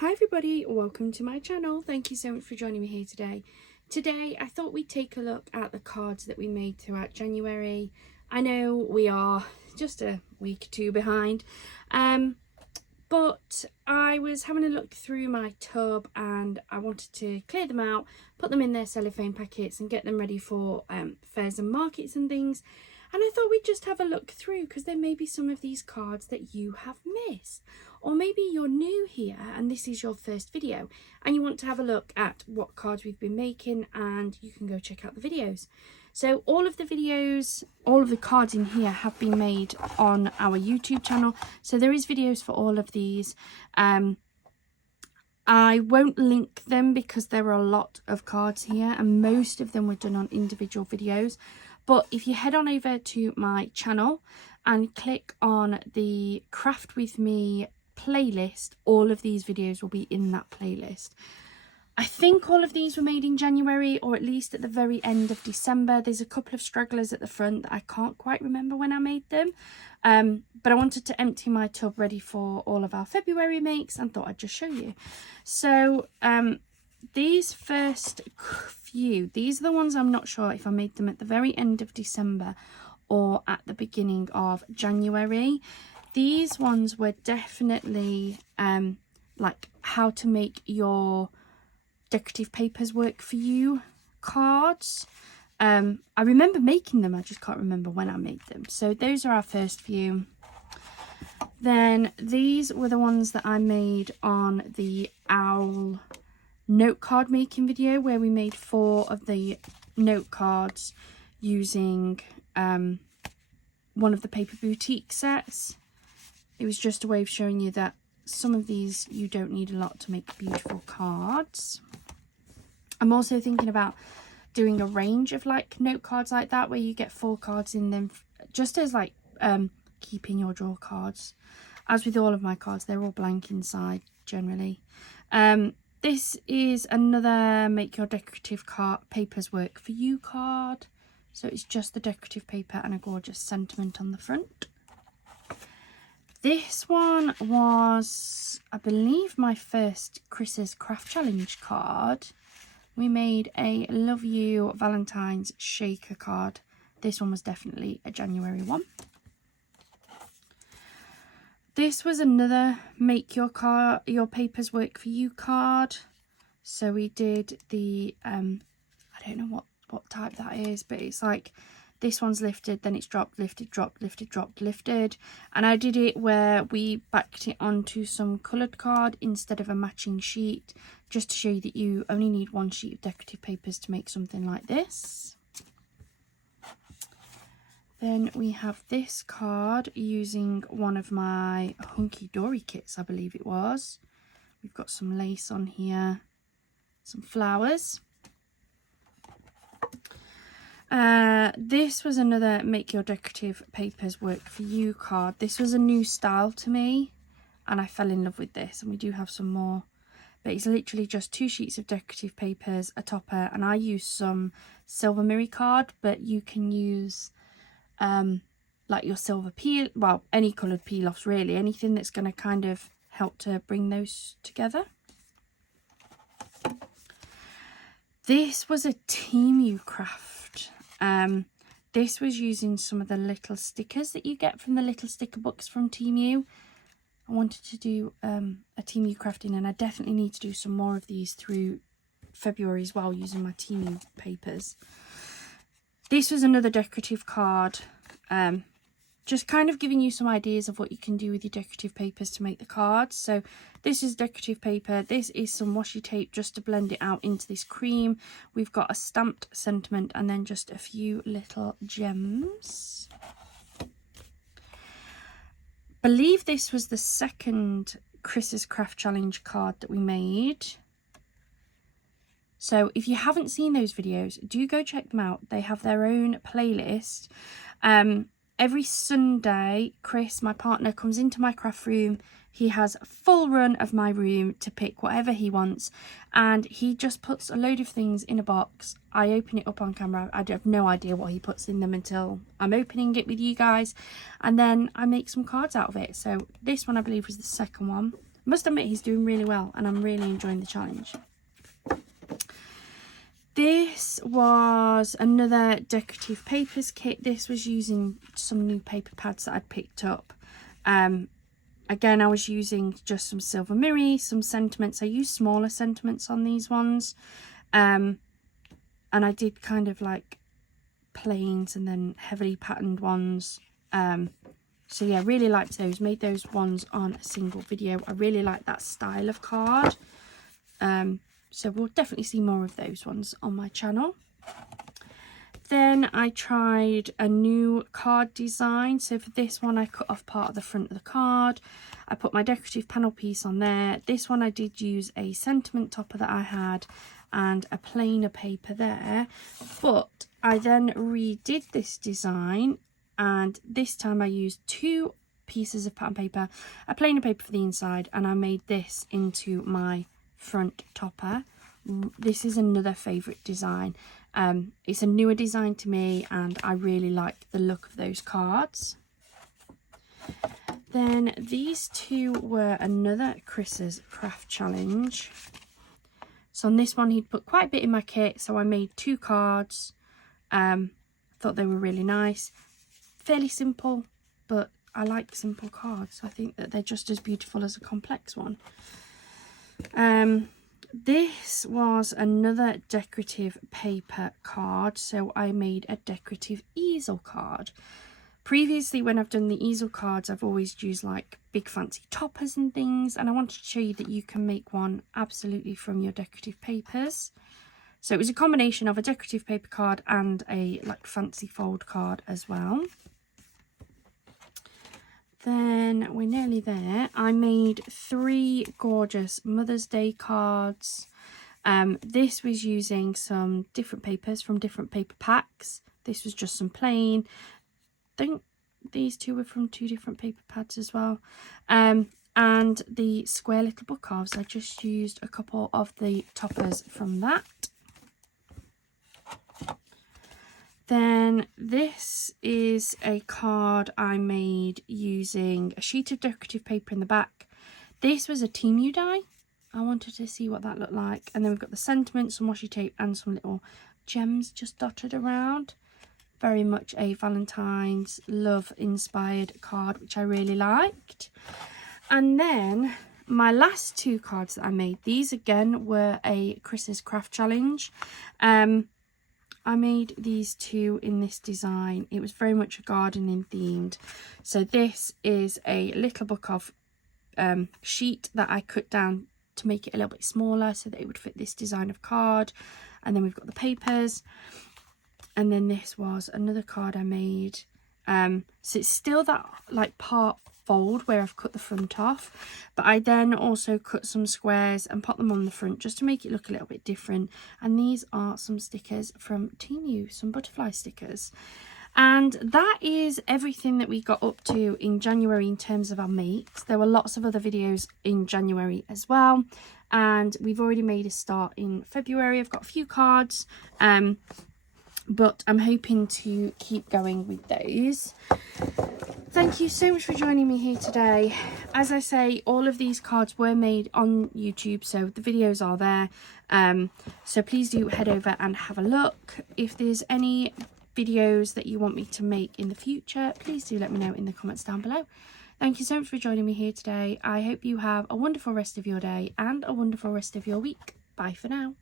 Hi everybody, welcome to my channel. Thank you so much for joining me here today. Today I thought we'd take a look at the cards that we made throughout January. I know we are just a week or two behind, but I was having a look through my tub and I wanted to clear them out, put them in their cellophane packets and get them ready for fairs and markets and things. And I thought we'd just have a look through because there may be some of these cards that you have missed. Or maybe you're new here and this is your first video and you want to have a look at what cards we've been making, and you can go check out the videos. So all of the cards in here have been made on our YouTube channel. So there is videos for all of these. I won't link them because there are a lot of cards here and most of them were done on individual videos. But if you head on over to my channel and click on the Craft With Me playlist, all of these videos will be in that playlist. I think all of these were made in January, or at least at the very end of December. There's a couple of stragglers at the front that I can't quite remember when I made them. But I wanted to empty my tub ready for all of our February makes and thought I'd just show you. So these first few, these are the ones I'm not sure if I made them at the very end of December or at the beginning of January. These ones were definitely like how to make your decorative papers work for you cards. I remember making them, I just can't remember when I made them. So those are our first few. Then these were the ones that I made on the owl note card making video, where we made 4 of the note cards using one of the Paper Boutique sets. It was just a way of showing you that some of these you don't need a lot to make beautiful cards. I'm also thinking about doing a range of like note cards like that, where you get 4 cards in them, just as like keeping your drawer cards. As with all of my cards, they're all blank inside generally. This is another Make Your Decorative Papers Work For You card. So it's just the decorative paper and a gorgeous sentiment on the front. This one was, I believe, my first Chris's Craft Challenge card. We made a Love You Valentine's Shaker card. This one was definitely a January one. This was another Make Your Papers Work For You card. So we did the, I don't know what type that is, but it's like, this one's lifted, then it's dropped, lifted, dropped, lifted, dropped, lifted. And I did it where we backed it onto some coloured card instead of a matching sheet, just to show you that you only need 1 sheet of decorative papers to make something like this. Then we have this card using one of my Hunky Dory kits, I believe it was. We've got some lace on here, some flowers. This was another Make Your Decorative Papers Work For You card. This was a new style to me and I fell in love with this, and we do have some more. But it's literally just 2 sheets of decorative papers, a topper, and I use some silver mirror card, but you can use like your silver peel, well, any coloured peel-offs really, anything that's going to kind of help to bring those together. This was a Temu craft. This was using some of the little stickers that you get from the little sticker books from Temu. I wanted to do a Temu crafting, and I definitely need to do some more of these through February as well, using my Temu papers. This was another decorative card, just kind of giving you some ideas of what you can do with your decorative papers to make the cards. So this is decorative paper, this is some washi tape just to blend it out into this cream. We've got a stamped sentiment and then just a few little gems. I believe this was the second Chris's Craft Challenge card that we made. So if you haven't seen those videos, do go check them out. They have their own playlist. Every Sunday, Chris, my partner, comes into my craft room. He has a full run of my room to pick whatever he wants, and he just puts a load of things in a box. I open it up on camera. I have no idea what he puts in them until I'm opening it with you guys, and then I make some cards out of it. So this one, I believe, was the second one. must admit he's doing really well and I'm really enjoying the challenge. This was another decorative papers kit. This was using some new paper pads that I'd picked up. Again, I was using just some Silver Miri, some sentiments. I used smaller sentiments on these ones. And I did kind of like plains and then heavily patterned ones. So yeah, really liked those. Made those ones on a single video. I really like that style of card. So we'll definitely see more of those ones on my channel. Then I tried a new card design. So for this one, I cut off part of the front of the card. I put my decorative panel piece on there. This one I did use a sentiment topper that I had and a plainer paper there. But I then redid this design, and this time I used 2 pieces of pattern paper, a plainer paper for the inside, and I made this into my front topper. This is another favourite design. It's a newer design to me and I really like the look of those cards. Then these 2 were another Chris's craft challenge. So on this one he'd put quite a bit in my kit, so I made 2 cards. Thought they were really nice. Fairly simple, but I like simple cards. I think that they're just as beautiful as a complex one. This was another decorative paper card, so I made a decorative easel card. Previously, when I've done the easel cards, I've always used like big fancy toppers and things, and I wanted to show you that you can make one absolutely from your decorative papers. So it was a combination of a decorative paper card and a like fancy fold card as well. Then we're nearly there. I made 3 gorgeous Mother's Day cards. This was using some different papers from different paper packs. This was just some plain. I think these 2 were from 2 different paper pads as well. And the square little book cards, I just used a couple of the toppers from that. Then this is a card I made using a sheet of decorative paper in the back. This was a Temu die. I wanted to see what that looked like. And then we've got the sentiments, some washi tape and some little gems just dotted around. Very much a Valentine's love inspired card, which I really liked. And then my last 2 cards that I made, these again were a Chris's craft challenge. I made these 2 in this design. It was very much a gardening themed. So this is a little book of sheet that I cut down to make it a little bit smaller so that it would fit this design of card. And then we've got the papers. And then this was another card I made. So it's still that like part fold where I've cut the front off, but I then also cut some squares and put them on the front just to make it look a little bit different. And these are some stickers from Temu, some butterfly stickers. And that is everything that we got up to in January in terms of our makes. There were lots of other videos in January as well, and we've already made a start in February. I've got a few cards, but I'm hoping to keep going with those. Thank you so much for joining me here today. As I say, all of these cards were made on YouTube, so the videos are there. So please do head over and have a look. If there's any videos that you want me to make in the future, please do let me know in the comments down below. Thank you so much for joining me here today. I hope you have a wonderful rest of your day and a wonderful rest of your week. Bye for now.